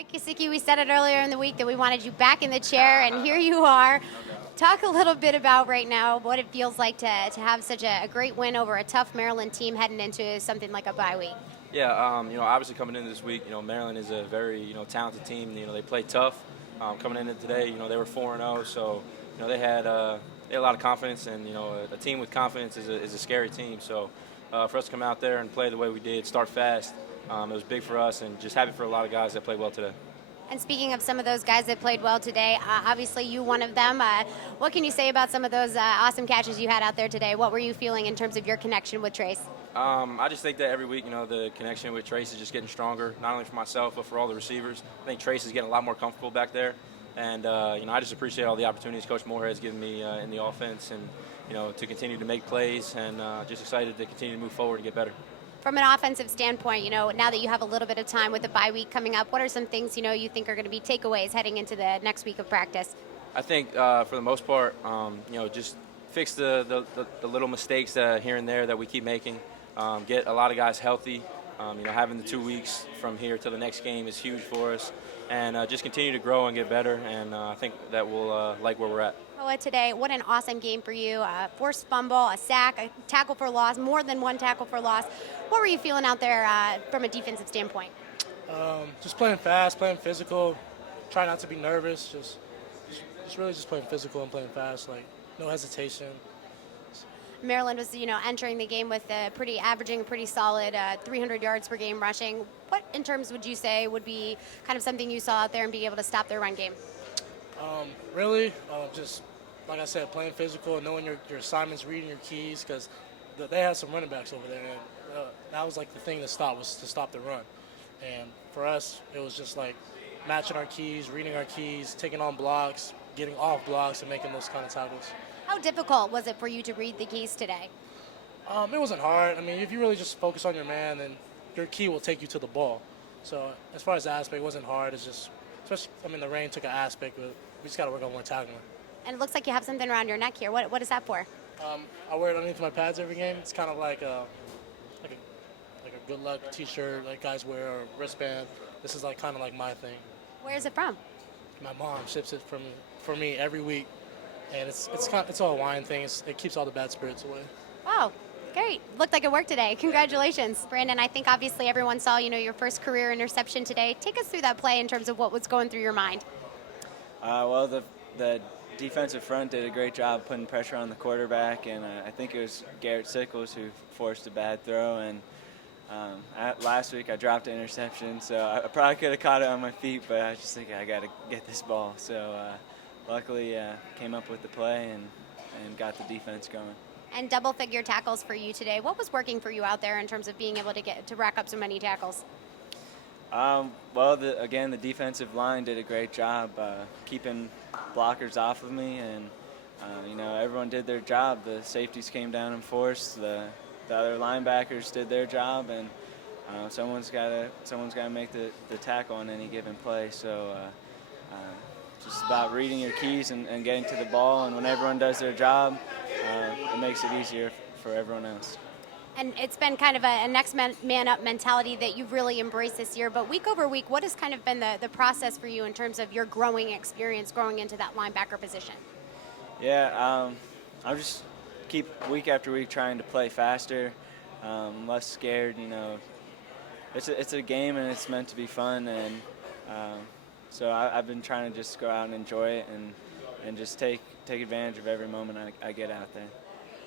Mike Gesicki, we said it earlier in the week that we wanted you back in the chair, and here you are. Talk a little bit about right now what it feels like to have such a great win over a tough Maryland team heading into something like a bye week. Yeah, obviously coming into this week, Maryland is a very, talented team. They play tough. Coming into today, they were 4-0, so, they had a lot of confidence, and, a team with confidence is a scary team. So for us to come out there and play the way we did, start fast, it was big for us, and just happy for a lot of guys that played well today. And speaking of some of those guys that played well today, obviously you one of them. What can you say about some of those awesome catches you had out there today? What were you feeling in terms of your connection with Trace? I just think that every week, the connection with Trace is just getting stronger, not only for myself, but for all the receivers. I think Trace is getting a lot more comfortable back there. And, I just appreciate all the opportunities Coach Moorhead's given me in the offense and, to continue to make plays, and just excited to continue to move forward and get better. From an offensive standpoint, now that you have a little bit of time with the bye week coming up, what are some things, you think are going to be takeaways heading into the next week of practice? I think for the most part, just fix the little mistakes here and there that we keep making. Get a lot of guys healthy. Having the 2 weeks from here to the next game is huge for us. And just continue to grow and get better. And I think that we'll like where we're at. Today, what an awesome game for you. Forced fumble, a sack, a tackle for loss, more than one tackle for loss. What were you feeling out there from a defensive standpoint? Just playing fast, playing physical. Try not to be nervous. Just really just playing physical and playing fast. Like, no hesitation. Maryland was, entering the game with averaging a pretty solid 300 yards per game rushing. What, in terms, would you say would be kind of something you saw out there and be able to stop their run game? Really, just like I said, playing physical and knowing your assignments, reading your keys, because they had some running backs over there, and that was like the thing was to stop the run. And for us, it was just like matching our keys, reading our keys, taking on blocks, getting off blocks, and making those kind of tackles. How difficult was it for you to read the keys today? It wasn't hard. I mean, if you really just focus on your man, then your key will take you to the ball. So as far as the aspect, it wasn't hard. It's just, especially, the rain took an aspect, but we just got to work on more tackling. And it looks like you have something around your neck here. What is that for? I wear it underneath my pads every game. It's kind of like a good luck T-shirt like guys wear, or wristband. This is kind of like my thing. Where is it from? My mom ships it for me every week, and it's a Hawaiian thing. It keeps all the bad spirits away. Wow. Great. Looked like it worked today. Congratulations. Brandon, I think obviously everyone saw, your first career interception today. Take us through that play in terms of what was going through your mind. Well, the defensive front did a great job putting pressure on the quarterback, and I think it was Garrett Sickles who forced a bad throw. And last week I dropped an interception, so I probably could have caught it on my feet, but I was just thinking I got to get this ball. So luckily came up with the play and got the defense going. And double-figure tackles for you today. What was working for you out there in terms of being able to rack up so many tackles? Well, the defensive line did a great job keeping blockers off of me, and everyone did their job. The safeties came down and forced. The other linebackers did their job, and someone's got to make the tackle on any given play. So just about reading your keys and getting to the ball, and when everyone does their job, it makes it easier for everyone else. And it's been kind of a next man up mentality that you've really embraced this year. But week over week, what has kind of been the process for you in terms of your growing experience growing into that linebacker position? Yeah, I just keep week after week trying to play faster, less scared. It's a game and it's meant to be fun, and so I've been trying to just go out and enjoy it and just take advantage of every moment I get out there.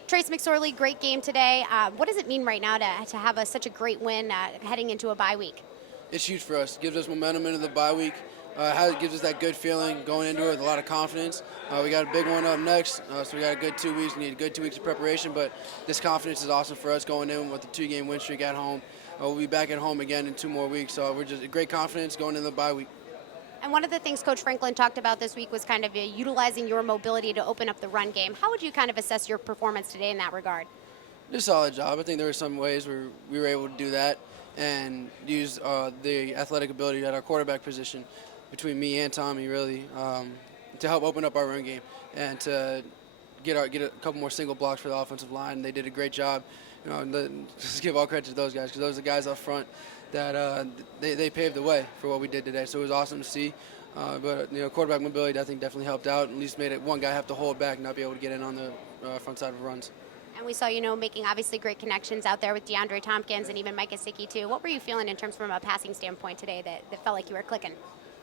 Trace McSorley, great game today. What does it mean right now to have such a great win heading into a bye week? It's huge for us. It gives us momentum into the bye week. It gives us that good feeling going into it with a lot of confidence. We got a big one up next, so we got a good 2 weeks. We need a good 2 weeks of preparation, but this confidence is awesome for us going in with a 2-game win streak at home. We'll be back at home again in 2 more weeks, so we're just great confidence going into the bye week. And one of the things Coach Franklin talked about this week was kind of utilizing your mobility to open up the run game. How would you kind of assess your performance today in that regard? Did a solid job. I think there were some ways where we were able to do that and use the athletic ability at our quarterback position between me and Tommy, really, to help open up our run game and to get a couple more single blocks for the offensive line. They did a great job. Just give all credit to those guys, because those are the guys up front that they paved the way for what we did today. So it was awesome to see. But quarterback mobility, I think, definitely helped out. At least made it one guy have to hold back and not be able to get in on the front side of runs. And we saw, making obviously great connections out there with DeAndre Tompkins and even Mike Gesicki too. What were you feeling in terms from a passing standpoint today that felt like you were clicking?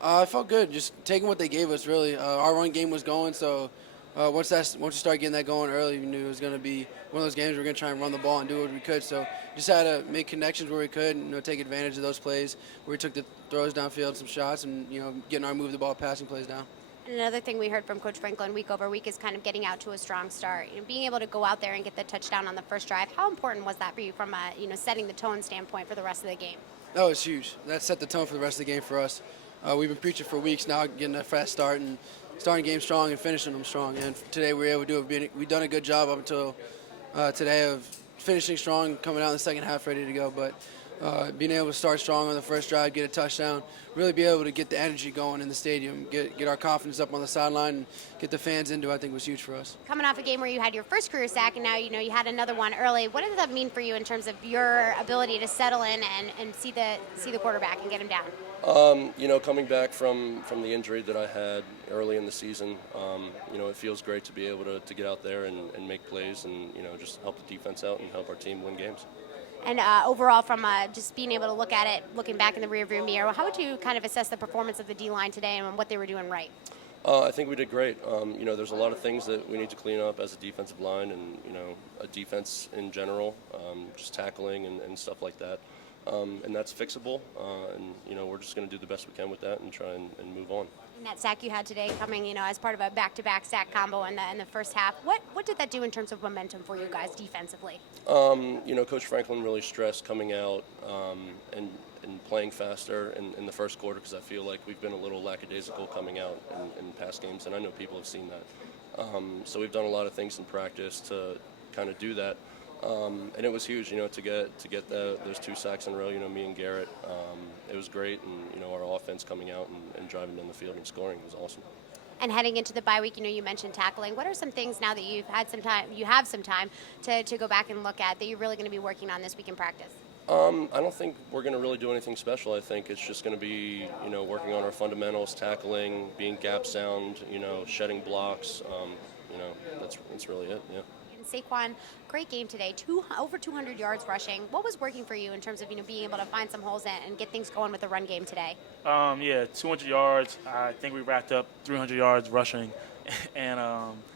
I felt good, just taking what they gave us, really. Our run game was going, so once you start getting that going early, we knew it was going to be one of those games where we're going to try and run the ball and do what we could. So just had to make connections where we could, take advantage of those plays where we took the throws downfield, some shots, and, getting our move the ball passing plays down. And another thing we heard from Coach Franklin week over week is kind of getting out to a strong start. Being able to go out there and get the touchdown on the first drive. How important was that for you from a, setting the tone standpoint for the rest of the game? That was huge. That set the tone for the rest of the game for us. We've been preaching for weeks now, getting a fast start and starting games strong and finishing them strong. And today we were able to do it. We've done a good job up until today of finishing strong, coming out in the second half ready to go. But being able to start strong on the first drive, get a touchdown, really be able to get the energy going in the stadium, get our confidence up on the sideline, and get the fans into it, I think was huge for us. Coming off a game where you had your first career sack and now you had another one early, what does that mean for you in terms of your ability to settle in and see the quarterback and get him down? Coming back from the injury that I had early in the season, it feels great to be able to get out there and make plays and, just help the defense out and help our team win games. And overall, from just being able to look at it, looking back in the rearview mirror, how would you kind of assess the performance of the D-line today and what they were doing right? I think we did great. There's a lot of things that we need to clean up as a defensive line and, a defense in general, just tackling and stuff like that. And that's fixable, and we're just going to do the best we can with that and try and move on. And that sack you had today coming, as part of a back-to-back sack combo in the first half, what did that do in terms of momentum for you guys defensively? Coach Franklin really stressed coming out and playing faster in the first quarter because I feel like we've been a little lackadaisical coming out in past games, and I know people have seen that. So we've done a lot of things in practice to kind of do that. And it was huge, to get those 2 sacks in a row, me and Garrett. It was great, and, our offense coming out and driving down the field and scoring was awesome. And heading into the bye week, you mentioned tackling. What are some things now that you have some time to go back and look at that you're really going to be working on this week in practice? I don't think we're going to really do anything special. I think it's just going to be, working on our fundamentals, tackling, being gap sound, shedding blocks. That's really it, yeah. Saquon, great game today. Over 200 yards rushing. What was working for you in terms of being able to find some holes and get things going with the run game today? 200 yards. I think we racked up 300 yards rushing, and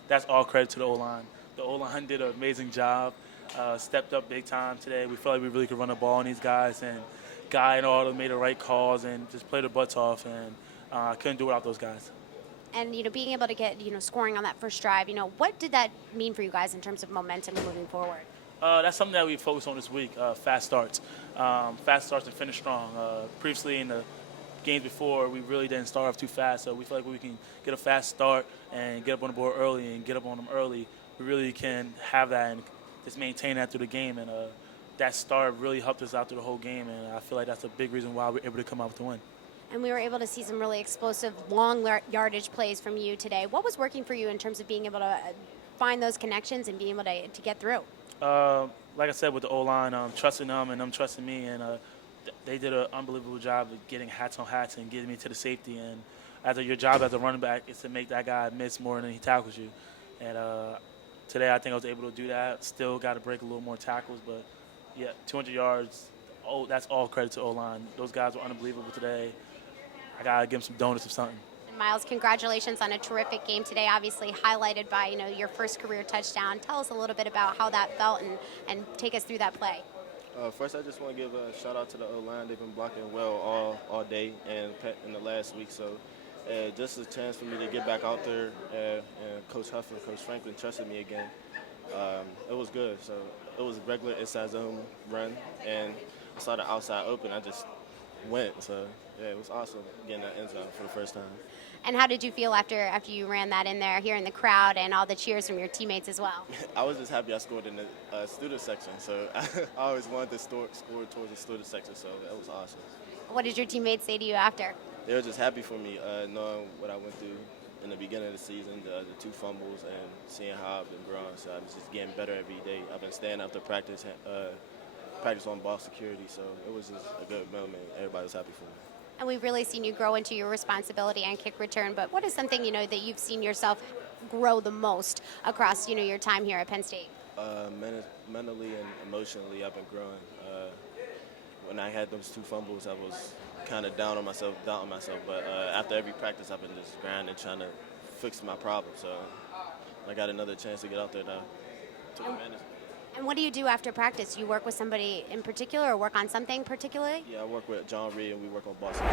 that's all credit to the O-line. The O-line did an amazing job. Stepped up big time today. We felt like we really could run the ball on these guys, and Guy and all of them made the right calls and just played their butts off, and I couldn't do it without those guys. And, being able to get, scoring on that first drive, what did that mean for you guys in terms of momentum moving forward? That's something that we focused on this week, fast starts. Fast starts and finish strong. Previously in the games before, we really didn't start off too fast, so we feel like we can get a fast start and get up on the board early and get up on them early. We really can have that and just maintain that through the game, and that start really helped us out through the whole game, and I feel like that's a big reason why we're able to come out with the win. And we were able to see some really explosive, long yardage plays from you today. What was working for you in terms of being able to find those connections and being able to get through? Like I said, with the O-line, trusting them and them trusting me, and they did an unbelievable job of getting hats on hats and getting me to the safety. And your job as a running back is to make that guy miss more than he tackles you. And today I think I was able to do that. Still got to break a little more tackles, but, 200 yards, that's all credit to O-line. Those guys were unbelievable today. I got to give them some donuts or something. And Miles, congratulations on a terrific game today, obviously highlighted by, your first career touchdown. Tell us a little bit about how that felt and take us through that play. First, I just want to give a shout-out to the O-line. They've been blocking well all day and in the last week. So just a chance for me to get back out there, and Coach Huff and Coach Franklin trusted me again. It was good. So it was a regular inside zone run, and I saw the outside open. I just went. So, it was awesome getting that end zone for the first time. And how did you feel after you ran that in there, hearing the crowd and all the cheers from your teammates as well? I was just happy I scored in the student section. So I always wanted to score towards the student section. So that was awesome. What did your teammates say to you after? They were just happy for me, knowing what I went through in the beginning of the season, the 2 fumbles, and seeing how I've been growing. So I'm just getting better every day. I've been staying after practice, practice on ball security, so it was just a good moment. Everybody was happy for me. And we've really seen you grow into your responsibility and kick return. But what is something, that you've seen yourself grow the most across, your time here at Penn State? Mentally and emotionally, I've been growing. When I had those 2 fumbles, I was kind of down on myself. But after every practice, I've been just grinding, trying to fix my problem. So I got another chance to get out there now. Took advantage. And what do you do after practice? You work with somebody in particular or work on something particularly? Yeah, I work with John Reed, and we work on Boston.